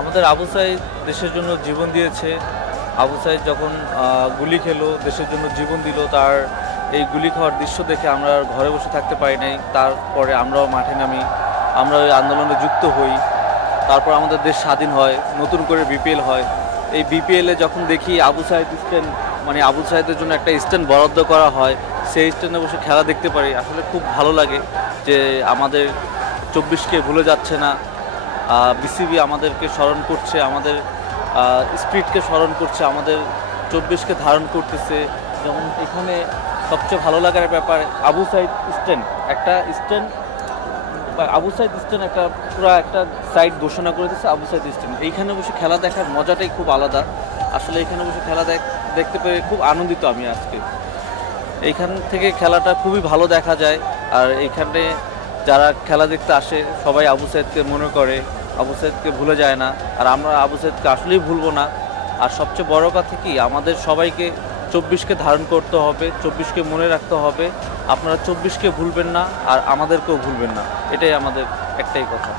আমাদের আবু সাঈদ দেশের জন্য জীবন দিয়েছে। আবু সাঈদ যখন গুলি খেলো, দেশের জন্য জীবন দিল, তার এই গুলি খাওয়ার দৃশ্য দেখে আমরা আর ঘরে বসে থাকতে পারি নাই। তারপরে আমরাও মাঠে নামি, আমরা ওই আন্দোলনে যুক্ত হই। তারপর আমাদের দেশ স্বাধীন হয়, নতুন করে বিপিএল হয়। এই বিপিএলে যখন দেখি আবু সাঈদ স্ট্যান্ড, মানে আবু সাঈদের জন্য একটা স্ট্যান্ড বরাদ্দ করা হয়, সেই স্ট্যান্ডে বসে খেলা দেখতে পারি, আসলে খুব ভালো লাগে যে আমাদের 24কে ভুলে যাচ্ছে না। বিসিবি আমাদেরকে স্মরণ করছে, আমাদের স্পিরিটকে স্মরণ করছে, আমাদের 24কে ধারণ করতেছে। যেমন এখানে সবচেয়ে ভালো লাগার ব্যাপার, আবু সাঈদ স্ট্যান্ড, একটা স্ট্যান্ড, আবু সাঈদ স্ট্যান্ড একটা পুরো একটা সাইড ঘোষণা করে দিচ্ছে আবু সাঈদ স্ট্যান্ড। এইখানে বসে খেলা দেখার মজাটাই খুব আলাদা। আসলে এখানে বসে খেলা দেখতে পেরে খুব আনন্দিত আমি আজকে। এইখান থেকে খেলাটা খুবই ভালো দেখা যায়। আর এইখানে যারা খেলা দেখতে আসে সবাই আবু সাঈদকে মনে করে, আবু সাঈদকে ভুলে যায় না। আর আমরা আবু সাঈদকে আসলেই ভুলবো না। আর সবচেয়ে বড় কথা কি, আমাদের সবাইকে 24কে ধারণ করতে হবে, 24কে মনে রাখতে হবে। আপনারা 24কে ভুলবেন না, আর আমাদেরকেও ভুলবেন না, এটাই আমাদের একটাই কথা।